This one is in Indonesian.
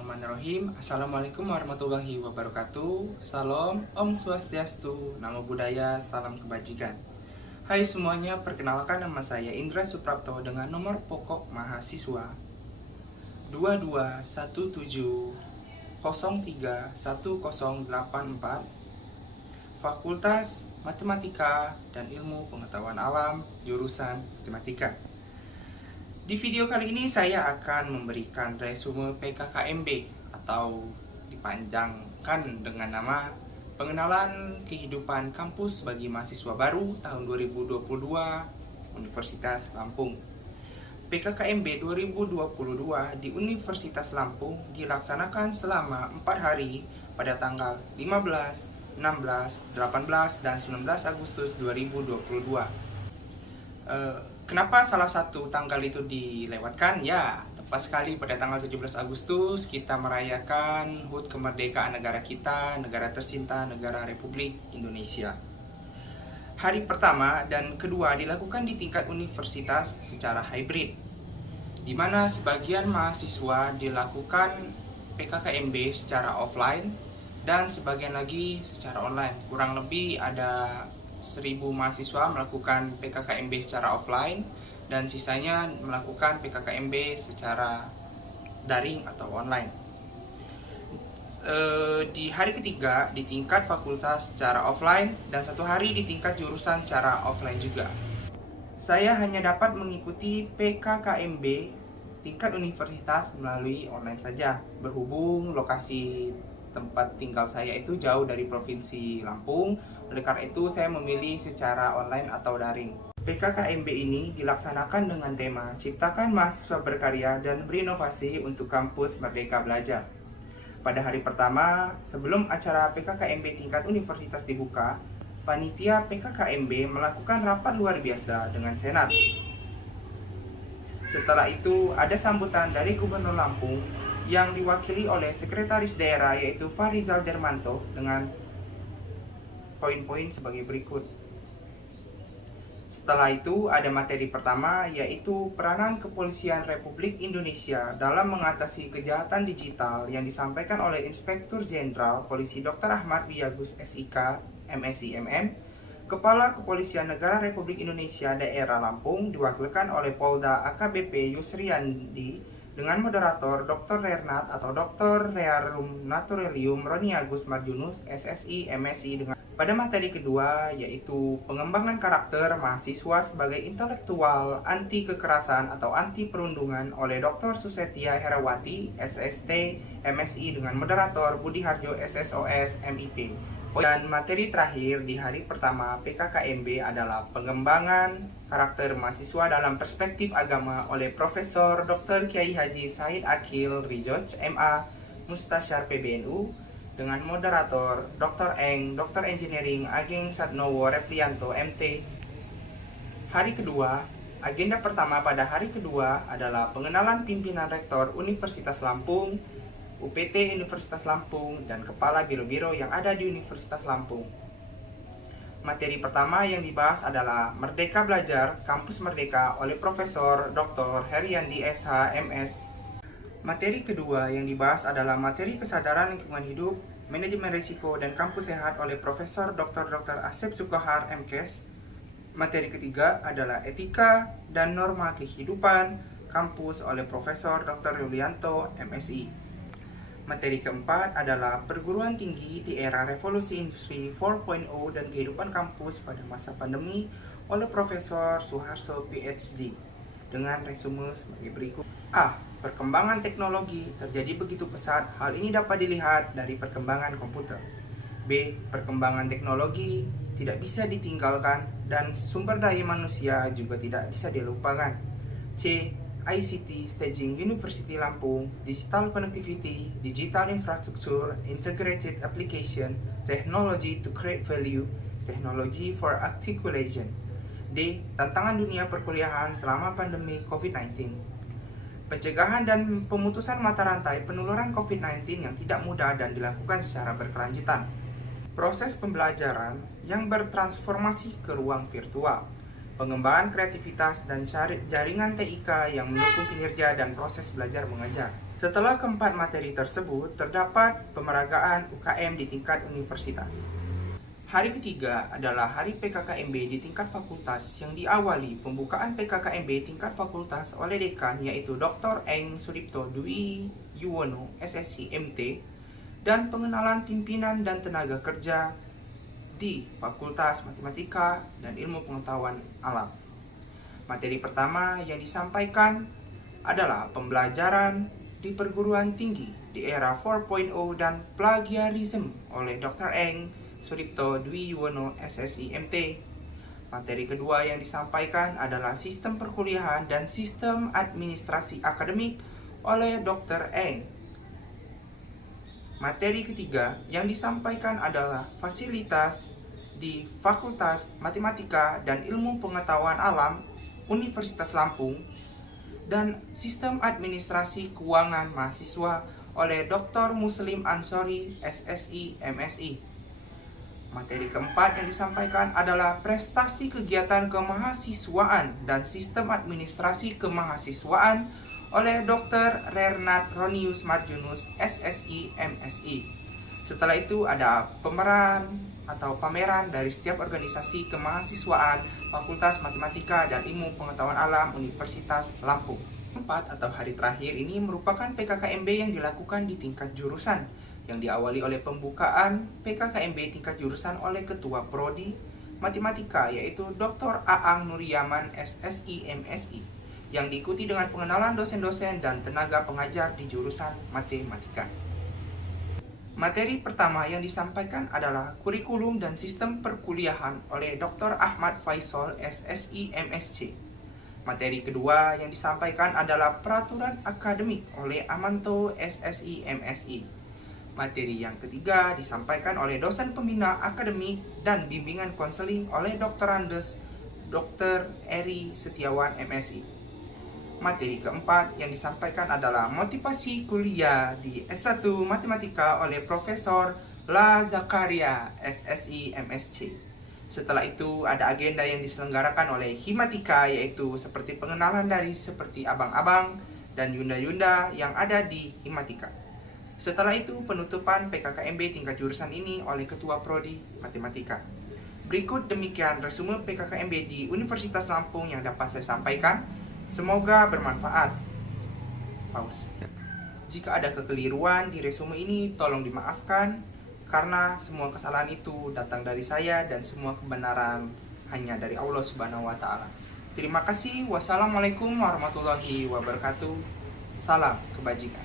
Bismillahirrahmanirrahim. Assalamualaikum warahmatullahi wabarakatuh. Salam, Om Swastiastu, Namo Buddhaya, salam kebajikan. Hai semuanya, perkenalkan nama saya Indra Suprapto dengan nomor pokok mahasiswa 2217031084, Fakultas Matematika dan Ilmu Pengetahuan Alam, jurusan Matematika. Di video kali ini saya akan memberikan resume PKKMB atau dipanjangkan dengan nama Pengenalan Kehidupan Kampus bagi Mahasiswa Baru tahun 2022 Universitas Lampung. PKKMB 2022 di Universitas Lampung dilaksanakan selama 4 hari pada tanggal 15, 16, 18, dan 19 Agustus 2022. Kenapa salah satu tanggal itu dilewatkan? Ya, tepat sekali pada tanggal 17 Agustus kita merayakan HUT kemerdekaan negara kita, negara tercinta, negara Republik Indonesia. Hari pertama dan kedua dilakukan di tingkat universitas secara hybrid, di mana sebagian mahasiswa dilakukan PKKMB secara offline dan sebagian lagi secara online. Kurang lebih ada 1.000 mahasiswa melakukan PKKMB secara offline dan sisanya melakukan PKKMB secara daring atau online. Di hari ketiga di tingkat fakultas secara offline dan 1 hari di tingkat jurusan secara offline juga. Saya hanya dapat mengikuti PKKMB tingkat universitas melalui online saja, berhubung lokasi tempat tinggal saya itu jauh dari Provinsi Lampung. Oleh karena itu saya memilih secara online atau daring. PKKMB ini dilaksanakan dengan tema Ciptakan Mahasiswa Berkarya dan Berinovasi untuk Kampus Merdeka Belajar. Pada hari pertama, sebelum acara PKKMB tingkat universitas dibuka, panitia PKKMB melakukan rapat luar biasa dengan Senat. Setelah itu ada sambutan dari Gubernur Lampung yang diwakili oleh Sekretaris Daerah yaitu Farizal Dermanto dengan poin-poin sebagai berikut. Setelah itu ada materi pertama yaitu peranan Kepolisian Republik Indonesia dalam mengatasi kejahatan digital yang disampaikan oleh Inspektur Jenderal Polisi Dr. Ahmad Wiyagus SIK, MSI MM, Kepala Kepolisian Negara Republik Indonesia Daerah Lampung, diwakilkan oleh Polda AKBP Yusriandi, dengan moderator Dr. Renat atau Dr. Rearum Naturalium Roniagus Marjunus SSI MSI dengan pada materi kedua yaitu pengembangan karakter mahasiswa sebagai intelektual anti kekerasan atau anti perundungan oleh Dr. Susetia Herawati SST MSI dengan moderator Budi Harjo SSOS MIP. Dan materi terakhir di hari pertama PKKMB adalah pengembangan karakter mahasiswa dalam perspektif agama oleh Profesor Dr. Kiai Haji Said Akil Rijoj MA Mustasyar PBNU dengan moderator Dr. Eng Dr. Engineering Ageng Satnowo Replianto MT. Hari kedua, agenda pertama pada hari kedua adalah pengenalan pimpinan rektor Universitas Lampung, UPT Universitas Lampung, dan kepala biro-biro yang ada di Universitas Lampung. Materi pertama yang dibahas adalah Merdeka Belajar, Kampus Merdeka oleh Profesor Dr. Heriandi SH MS. Materi kedua yang dibahas adalah materi kesadaran lingkungan hidup, manajemen risiko, dan kampus sehat oleh Profesor Dr. Asep Sukohar MKes. Materi ketiga adalah etika dan norma kehidupan kampus oleh Profesor Dr. Yulianto MSI. Materi keempat adalah perguruan tinggi di era revolusi industri 4.0 dan kehidupan kampus pada masa pandemi oleh Profesor Suharso PhD dengan resume sebagai berikut. A. Perkembangan teknologi terjadi begitu pesat, hal ini dapat dilihat dari perkembangan komputer. B. Perkembangan teknologi tidak bisa ditinggalkan dan sumber daya manusia juga tidak bisa dilupakan. C. ICT Staging University Lampung, Digital Connectivity, Digital Infrastructure, Integrated Application, Technology to Create Value, Technology for Articulation. D. Tantangan dunia perkuliahan selama pandemi COVID-19. Pencegahan dan pemutusan mata rantai penularan COVID-19 yang tidak mudah dan dilakukan secara berkelanjutan. Proses pembelajaran yang bertransformasi ke ruang virtual. Pengembangan kreativitas dan jaringan TIK yang mendukung kinerja dan proses belajar mengajar. Setelah keempat materi tersebut, terdapat pemeragaan UKM di tingkat universitas. Hari ketiga adalah hari PKKMB di tingkat fakultas yang diawali pembukaan PKKMB tingkat fakultas oleh dekan yaitu Dr. Eng Suripto Dwi Yuwono, SSI MT, dan pengenalan pimpinan dan tenaga kerja di Fakultas Matematika dan Ilmu Pengetahuan Alam. Materi pertama yang disampaikan adalah pembelajaran di perguruan tinggi di era 4.0 dan plagiarisme oleh Dr. Eng Suripto Dwi Yuwono, SSI MT. Materi kedua yang disampaikan adalah sistem perkuliahan dan sistem administrasi akademik oleh Dr. Eng. Materi ketiga yang disampaikan adalah fasilitas di Fakultas Matematika dan Ilmu Pengetahuan Alam Universitas Lampung dan sistem administrasi keuangan mahasiswa oleh Dr. Muslim Ansori, SSI MSI. Materi keempat yang disampaikan adalah prestasi kegiatan kemahasiswaan dan sistem administrasi kemahasiswaan oleh Dr. Rernat Ronius Marjunus, SSI MSI. Setelah itu ada pameran dari setiap organisasi kemahasiswaan Fakultas Matematika dan Ilmu Pengetahuan Alam Universitas Lampung. Keempat atau hari terakhir ini merupakan PKKMB yang dilakukan di tingkat jurusan, yang diawali oleh pembukaan PKKMB tingkat jurusan oleh Ketua Prodi Matematika yaitu Dr. Aang Nuriyaman, SSI MSI, yang diikuti dengan pengenalan dosen-dosen dan tenaga pengajar di jurusan Matematika. Materi pertama yang disampaikan adalah kurikulum dan sistem perkuliahan oleh Dr. Ahmad Faisal, SSI MSc. Materi kedua yang disampaikan adalah peraturan akademik oleh Amanto, SSI MSI. Materi yang ketiga disampaikan oleh dosen pembina akademik dan bimbingan konseling oleh Dr. Andes, Dr. Eri Setiawan, MSI. Materi keempat yang disampaikan adalah motivasi kuliah di S1 Matematika oleh Profesor La Zakaria, SSI MSc. Setelah itu ada agenda yang diselenggarakan oleh Himatika yaitu seperti pengenalan dari seperti abang-abang dan yunda-yunda yang ada di Himatika. Setelah itu penutupan PKKMB tingkat jurusan ini oleh Ketua Prodi Matematika. Berikut demikian resume PKKMB di Universitas Lampung yang dapat saya sampaikan. Semoga bermanfaat. Pause. Jika ada kekeliruan di resume ini, tolong dimaafkan karena semua kesalahan itu datang dari saya dan semua kebenaran hanya dari Allah Subhanahu wa taala. Terima kasih. Wassalamualaikum warahmatullahi wabarakatuh. Salam kebajikan.